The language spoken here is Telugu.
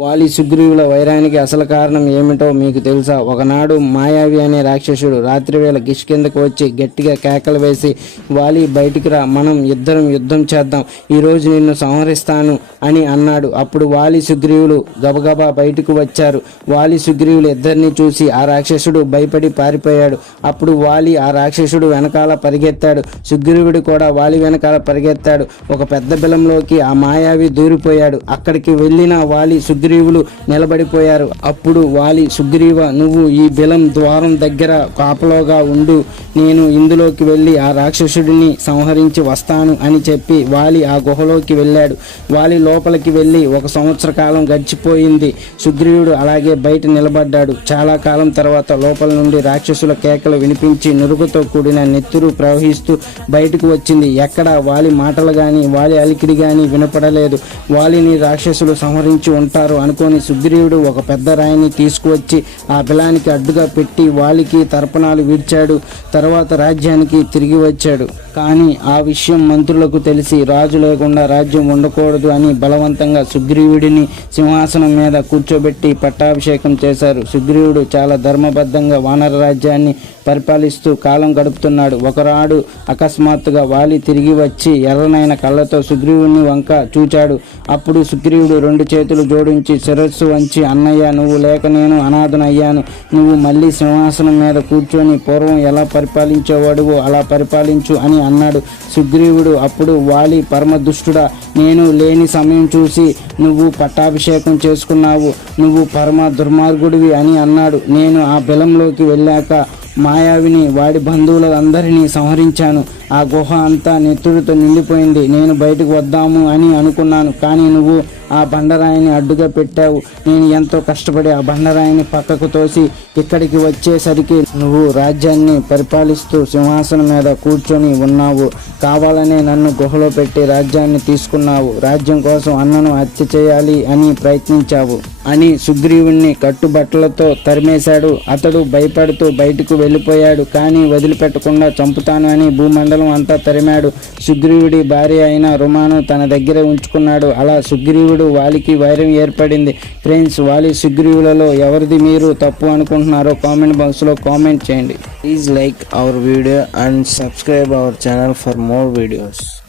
వాలి సుగ్రీవుల వైరానికి అసలు కారణం ఏమిటో మీకు తెలుసా? ఒకనాడు మాయావి అనే రాక్షసుడు రాత్రివేళ కిష్కిందకు వచ్చి గట్టిగా కేకలు వేసి వాలి బయటికి రా మనం ఇద్దరం యుద్ధం చేద్దాం ఈ రోజు నిన్ను సంహరిస్తాను అని అన్నాడు. అప్పుడు వాలి సుగ్రీవులు గబగబా బయటకు వచ్చారు. వాలి సుగ్రీవులు ఇద్దరిని చూసి ఆ రాక్షసుడు భయపడి పారిపోయాడు. అప్పుడు వాలి ఆ రాక్షసుడు వెనకాల పరిగెత్తాడు. సుగ్రీవుడు కూడా వాలి వెనకాల పరిగెత్తాడు. ఒక పెద్ద బిలంలోకి ఆ మాయావి దూరిపోయాడు. అక్కడికి వెళ్ళిన వాలి సుగ్రీ సుగ్రీవులు నిలబడిపోయారు. అప్పుడు వాలి సుగ్రీవ నువ్వు ఈ బిలం ద్వారం దగ్గర కాపలోగా ఉండు. నేను ఇందులోకి వెళ్ళి ఆ రాక్షసుడిని సంహరించి వస్తాను అని చెప్పి వాలి ఆ గుహలోకి వెళ్ళాడు. వాలి లోపలికి వెళ్ళి ఒక సంవత్సర కాలం గడిచిపోయింది. సుగ్రీవుడు అలాగే బయట నిలబడ్డాడు. చాలా కాలం తర్వాత లోపల నుండి రాక్షసుల కేకలు వినిపించి నురుగుతో కూడిన నెత్తురు ప్రవహిస్తూ బయటకు వచ్చింది. ఎక్కడ వాలి మాటలు కానీ వాలి అలికిడి కానీ వినపడలేదు. వాలిని రాక్షసులు సంహరించి ఉంటారు అనుకోని సుగ్రీవుడు ఒక పెద్ద రాయిని తీసుకువచ్చి ఆ బిలానికి అడ్డుగా పెట్టి వాలికి తర్పణాలు విడిచాడు. తర్వాత రాజ్యానికి తిరిగి వచ్చాడు. కానీ ఆ విషయం మంత్రులకు తెలిసి రాజు లేకుండా రాజ్యం ఉండకూడదు అని బలవంతంగా సుగ్రీవుడిని సింహాసనం మీద కూర్చోబెట్టి పట్టాభిషేకం చేశారు. సుగ్రీవుడు చాలా ధర్మబద్ధంగా వానర రాజ్యాన్ని పరిపాలిస్తూ కాలం గడుపుతున్నాడు. ఒకరాడు అకస్మాత్తుగా వాలి తిరిగి వచ్చి ఎర్రనైన కళ్ళతో సుగ్రీవుని వంక చూచాడు. అప్పుడు సుగ్రీవుడు రెండు చేతులు జోడించి శిరస్సు వంచి అన్నయ్య నువ్వు లేక నేను అనాథనయ్యాను. నువ్వు మళ్ళీ సింహాసనం మీద కూర్చొని పూర్వం ఎలా పరిపాలించేవాడువో అలా పరిపాలించు అని అన్నాడు. సుగ్రీవుడు అప్పుడు వాలి పరమ దుష్టుడా నేను లేని సమయం చూసి నువ్వు పట్టాభిషేకం చేసుకున్నావు నువ్వు పరమ దుర్మార్గుడివి అని అన్నాడు. నేను ఆ బెలంలోకి వెళ్ళాక మాయావిని వాడి బంధువులందరినీ సంహరించాను. ఆ గుహ అంతా నెత్తుడితో నిండిపోయింది. నేను బయటకు వద్దాము అని అనుకున్నాను. కానీ నువ్వు ఆ బండరాయిని అడ్డుగా పెట్టావు. నేను ఎంతో కష్టపడి ఆ బండరాయిని పక్కకు తోసి ఇక్కడికి వచ్చేసరికి నువ్వు రాజ్యాన్ని పరిపాలిస్తూ సింహాసనం మీద కూర్చొని ఉన్నావు. కావాలనే నన్ను గుహలో పెట్టి రాజ్యాన్ని తీసుకున్నావు. రాజ్యం కోసం అన్నను హత్య చేయాలి అని ప్రయత్నించావు. అని సుగ్రీవుణ్ణి కట్టుబట్టలతో తరిమేశాడు. అతడు భయపడుతూ బయటకు వెళ్ళిపోయాడు. కానీ వదిలిపెట్టకుండా చంపుతాను అని భూమండలం అంతా తరిమాడు. సుగ్రీవుడి భార్య అయిన రుమాను తన దగ్గర ఉంచుకున్నాడు. అలా సుగ్రీవుడు వాలికి వైరం ఏర్పడింది. ఫ్రెండ్స్ వాలి సుగ్రీవులలో ఎవరిది మీరు తప్పు అనుకుంటున్నారో కామెంట్ బాక్స్లో కామెంట్ చేయండి. Please like our video and subscribe our channel for more videos.